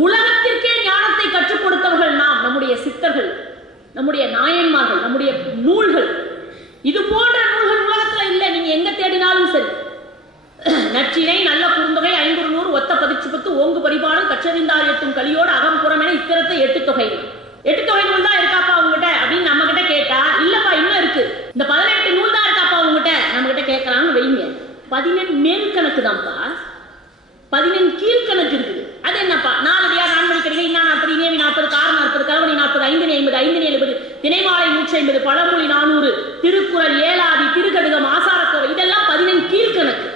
உலகத்திற்கே ஞானத்தை கற்றுக் கொடுத்தவர்கள் நாம், நம்முடைய சித்தர்கள், நம்முடைய நாயன்மார்கள், நம்முடைய நூல்கள். இது போன்ற நூல்கள் உலகத்துல இல்லை. நீங்க எங்க தேடினாலும் சரி. நற்றினை, நல்ல குறுந்தொகை, 500 ஒத்த பதிச்சு 10 ஓங்கு பரிபாடும் கற்றறிந்தார் எட்டும் கலியோடு அகம்புறம் என இத்திரத்தை 8 தொகை 8 தொகை நூல் தான் இருக்காப்பா உங்ககிட்ட அப்படின்னு நம்ம கிட்ட கேட்டா, இல்லப்பா இன்னும் இருக்கு, இந்த 18 நூல் தான் இருக்காப்பா உங்ககிட்ட நம்ம கிட்ட கேட்கறான்னு வைங்க. 18 மேல் கணக்கு தான்ப்பா, 18 கீழ்கணக்கு இருக்குது. அது என்னப்பா? 4 அடியார் 4 மணிக்கடிகை, இன்னா 40, இனேவி 40, கார் 40, கலவணி 40, 5 50, 5 70, திணைமாலை 150, பழமொழி 400, திருக்குறள், ஏலாதி, திருக்கடுகம், ஆசாரக்கோவை, இதெல்லாம் 18 கீழ்கணக்கு.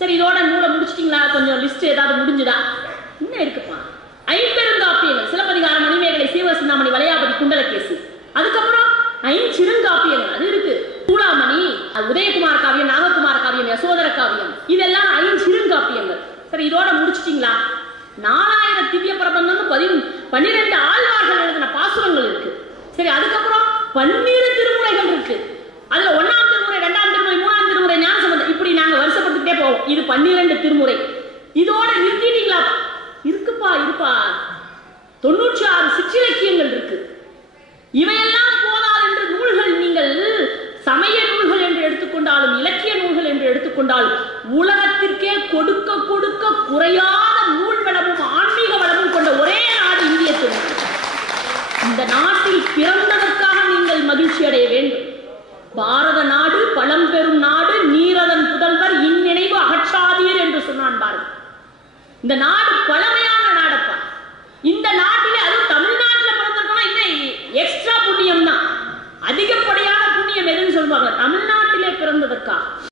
சரி, இதோட நூலை முடிச்சிட்டீங்களா? கொஞ்சம் லிஸ்ட் ஏதாவது முடிஞ்சுதா? இன்னும் இருக்குப்பா. 5 பெருங்காப்பியங்கள், சிலப்பதிகாரம், மணிமேகலை, சீவசிந்தாமணி, வளையாபதி, குண்டலகேசி. அதுக்கப்புறம் 5 சிறுங்காப்பியங்கள் அது இருக்கு. சூளாமணி, உதயகுமார் காவியம், நாககுமார காவியம், யசோதர காவியம், இதெல்லாம் 5 சிறுங்காப்பியங்கள். சரி, இதோட முடிச்சிட்டீங்களா? 4000 திவ்ய பிரபந்தம், 12 ஆழ்வார்கள் எழுதின பாசுரங்கள் இருக்கு. சரி, அதுக்கப்புறம் 12 திருமுறைகள் இருக்கு. அதுல 1ஆம் திருமுறை, 2ஆம் திருமுறை, 3ஆம் திருமுறை, ஞானசம்பந்தம், இப்படி நாங்க வருஷப்பட்டுக்கிட்டே போவோம். இது 12 திருமுறை. இதோட நிறுத்திட்டீங்களா? இருக்குப்பா, இருப்பா. 96 சிற்றிலக்கியங்கள் இருக்கு. இவையெல்லாம் போதாது என்று நூல்கள், நீங்கள் சமய நூல்கள் என்று எடுத்துக்கொண்டாலும், இலக்கிய நூல்கள் என்று எடுத்துக்கொண்டாலும், உலகத்திற்கே கொடுக்க கொடுக்க குறையாத நூல் வளமும் ஆன்மீக வளமும் கொண்ட ஒரே நாடு இந்திய திருநாடு. இந்த நாட்டில் பிறந்ததற்காக நீங்கள் மகிழ்ச்சி அடைய வேண்டும். பாரத நாடு பழம்பெரும் நாடு, நீரதன் புதல்வர், இந்நினைவு அகற்றாதீர் என்று சொன்னான் பாரதி. இந்த நாடு